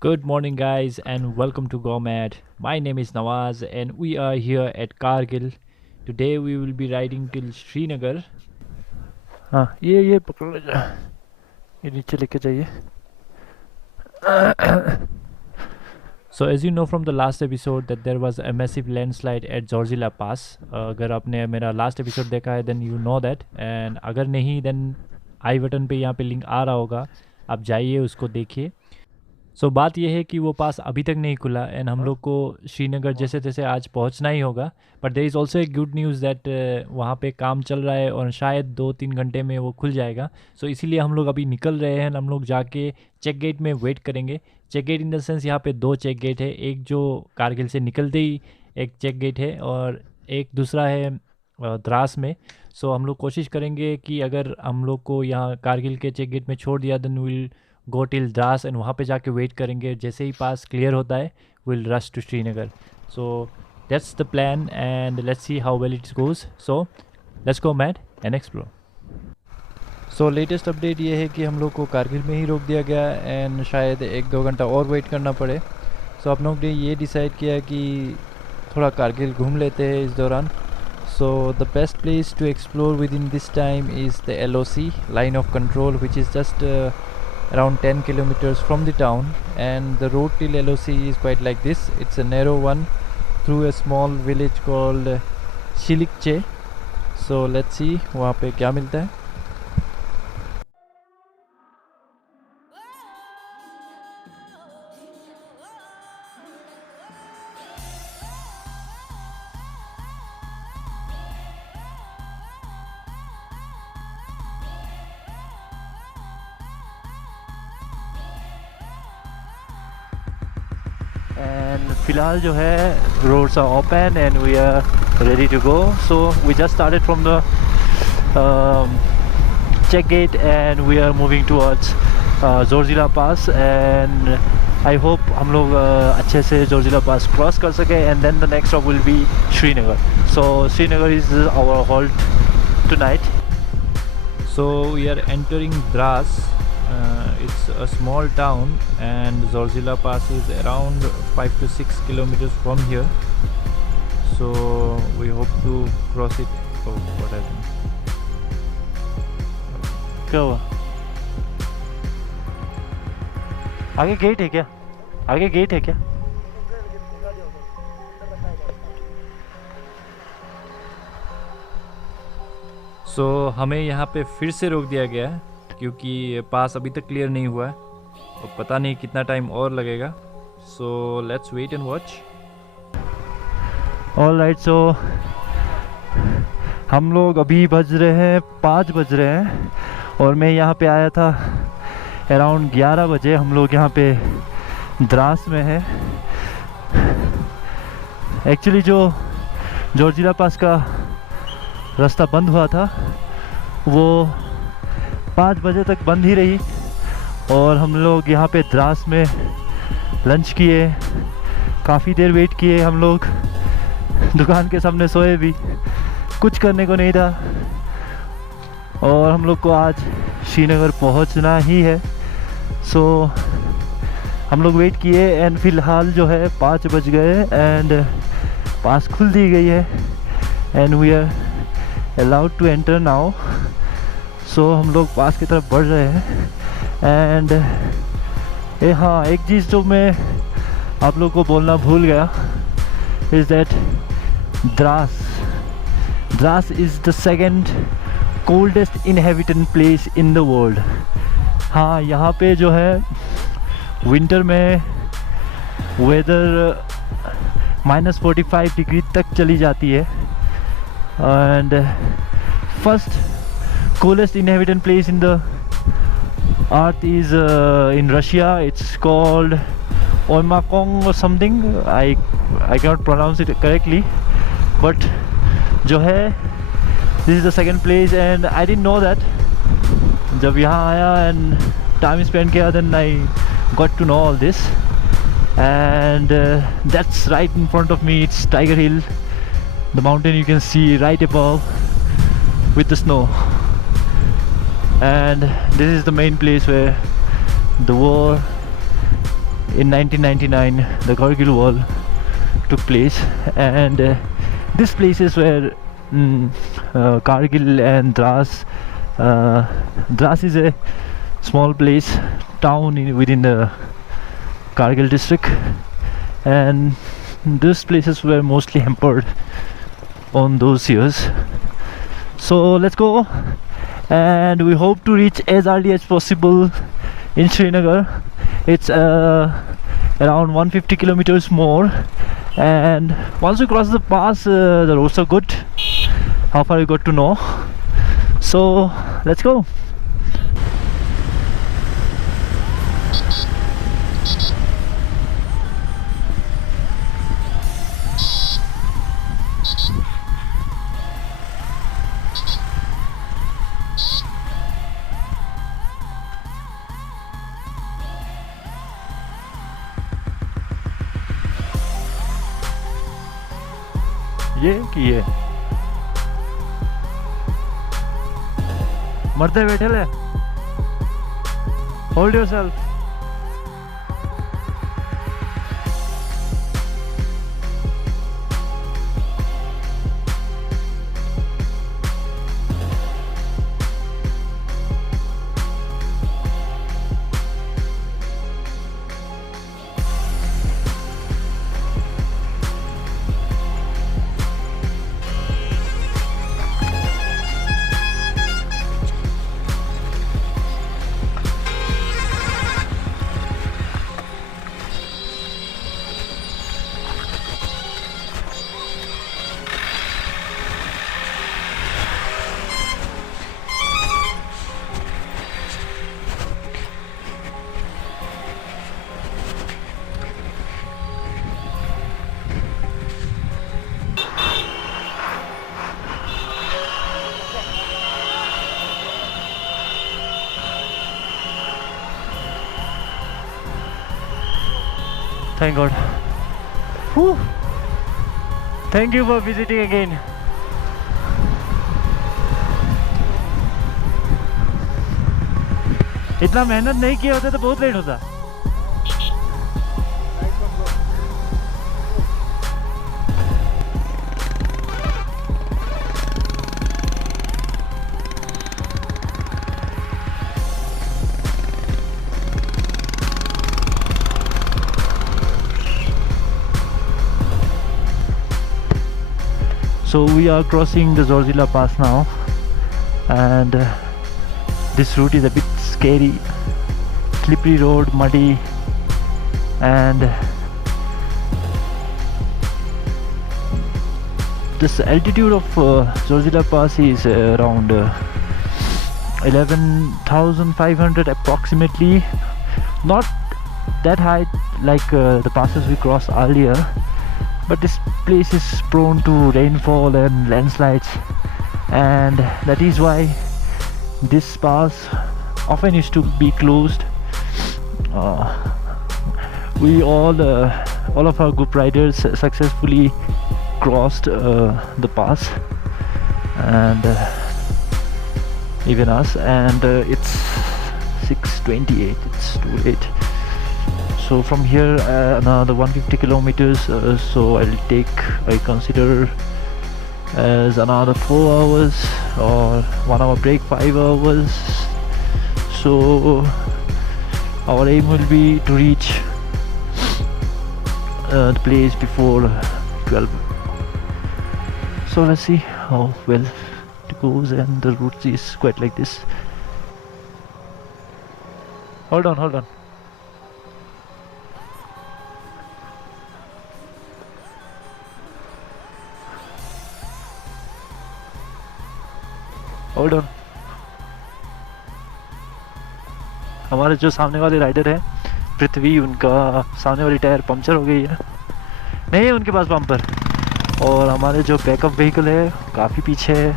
Good morning, guys, and welcome to GoMad. My name is Nawaz, and we are here at Kargil. Today, we will be riding till Srinagar. हाँ ये पकड़ लो ये नीचे लेके जाइए. So, as you know from the last episode, that there was a massive landslide at Zorzila Pass. अगर आपने मेरा last episode देखा है, then you know that. And अगर नहीं, then आई बटन पे यहाँ पे लिंक आ रहा होगा. आप जाइए उसको देखिए. सो बात यह है कि वो पास अभी तक नहीं खुला एंड हम लोग को श्रीनगर जैसे तैसे आज पहुंचना ही होगा. But there is also a good news that वहाँ पे काम चल रहा है और शायद 2-3 घंटे में वो खुल जाएगा. सो इसीलिए हम लोग अभी निकल रहे हैं. हम लोग जाके चेक गेट में वेट करेंगे. Check gate in the sense यहाँ पे 2 चेक गेट है. एक जो कारगिल से निकलते ही एक चेक गेट है और एक दूसरा है द्रास में. सो हम लोग कोशिश करेंगे कि अगर हम लोग को यहाँ कारगिल के चेक गेट में छोड़ दिया then will go till Drass and वहाँ पे जाके वेट करेंगे. जैसे ही पास क्लियर होता है will rush to Srinagar. So that's the plan and let's see how well it goes. So let's go mad and explore. So latest update ये है कि हम लोग को कारगिल में ही रोक दिया गया एंड शायद 1-2 घंटा और वेट करना पड़े. सो आप लोग ने ये डिसाइड किया कि थोड़ा कारगिल घूम लेते हैं इस दौरान. So the best place to explore within this time is the LOC, line of control, which is just around 10 kilometers from the town, and the road till LOC is quite like this. It's a narrow one through a small village called Shilikche. So let's see वहाँ पे क्या मिलता है. And फिलहाल जो है roads are open and we are ready to go. So we just started from the check gate and we are moving towards Zorzila Pass, and I hope हम लोग अच्छे से Zorzila Pass cross कर सके, and then the next stop will be Srinagar. So Srinagar is our halt tonight. So we are entering Dras. It's a small town and Zorzila Pass is around 5 to 6 kilometers from here. So we hope to cross it. Oh, what happened? क्या हुआ? आगे gate है क्या? आगे gate है क्या? So हमें यहाँ पे फिर से रोक दिया गया है क्योंकि पास अभी तक क्लियर नहीं हुआ है और पता नहीं कितना टाइम और लगेगा. So let's wait and watch. All right, so हम लोग अभी बज रहे हैं 5 बज रहे हैं और मैं यहाँ पे आया था अराउंड 11 बजे. हम लोग यहाँ पे द्रास में है. एक्चुअली जो जोर्जिला पास का रास्ता बंद हुआ था वो 5 बजे तक बंद ही रही और हम लोग यहाँ पे द्रास में लंच किए. काफ़ी देर वेट किए. हम लोग दुकान के सामने सोए भी, कुछ करने को नहीं था और हम लोग को आज श्रीनगर पहुँचना ही है. सो हम लोग वेट किए एंड फ़िलहाल जो है 5 बज गए एंड पास खुल दी गई है and we are allowed to enter now. So हम लोग पास की तरफ बढ़ रहे हैं एंड हाँ, एक चीज़ जो मैं आप लोग को बोलना भूल गया is that Dras is the second coldest inhabited place in the world. हाँ, यहाँ पे जो है विंटर में वेदर -45 डिग्री तक चली जाती है and first coolest inhabited place in the earth is in Russia. It's called Oymyakon or something. I cannot pronounce it correctly, but जो है this is the second place and I didn't know that. जब यहाँ आया and time spent किया then I got to know all this and that's right in front of me. It's Tiger Hill, the mountain you can see right above with the snow. And this is the main place where the war in 1999 the Kargil war took place, and this place is where Kargil and Dras. Dras is a small place, town within the Kargil district, and these places were mostly hampered on those years. So let's go, and we hope to reach as early as possible in Srinagar. It's around 150 kilometers more, and once we cross the pass, the roads are good. How far we got to know. So let's go. ये मरते बैठे ले, hold yourself. Thank God. Whew. Thank you for visiting again. इतना मेहनत नहीं किया होता तो बहुत लेट होता. So we are crossing the Zorzila Pass now, and this route is a bit scary, slippery road, muddy, and this altitude of Zorzila Pass is around 11,500 approximately. Not that high like the passes we crossed earlier, but this place is prone to rainfall and landslides, and that is why this pass often used to be closed. We all of our group riders successfully crossed the pass, and even us, and it's 6:28. It's too late. So from here another 150 kilometers, so I consider as another 4 hours, or 1 hour break, 5 hours. So our aim will be to reach the place before 12. So let's see how well it goes, and the route is quite like this. Hold on. Hold on. हमारे जो सामने वाले rider हैं पृथ्वी, उनका सामने वाली tyre puncture हो गई है, नहीं है उनके पास बम्पर, और हमारे जो बैकअप व्हीकल है काफ़ी पीछे है.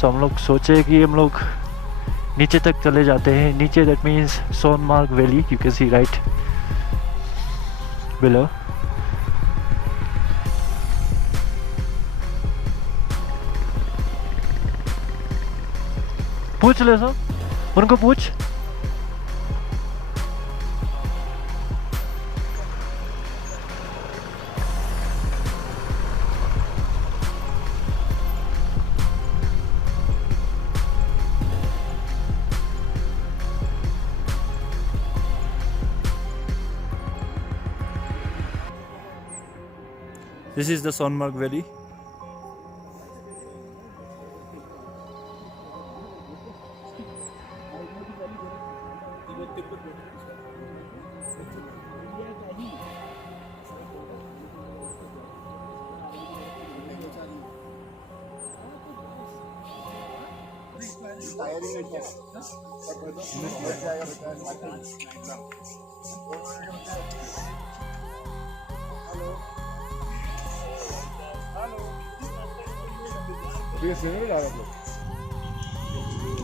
सो हम लोग सोचे कि हम लोग नीचे तक चले जाते हैं. नीचे that means Sonamarg valley, you can see right below. पूछ ले सो, उनको पूछ. This is the Sonmarg Valley.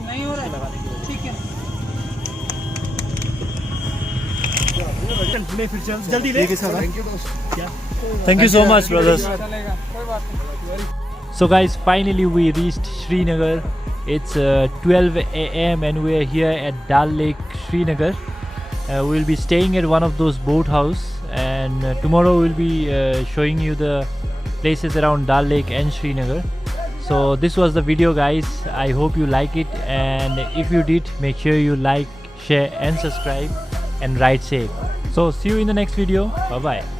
नहीं हो रहा है, ठीक है। जल्दी ले। Thank you so much, brothers. चलेगा, कोई बात नहीं। So guys, finally we reached Srinagar. It's 12 a.m. and we are here at Dal Lake, Srinagar. We'll be staying at one of those boat house, and tomorrow we'll be showing you the places around Dal Lake and Srinagar. So this was the video, guys. I hope you like it, and if you did, make sure you like, share and subscribe and ride safe. So see you in the next video. Bye bye.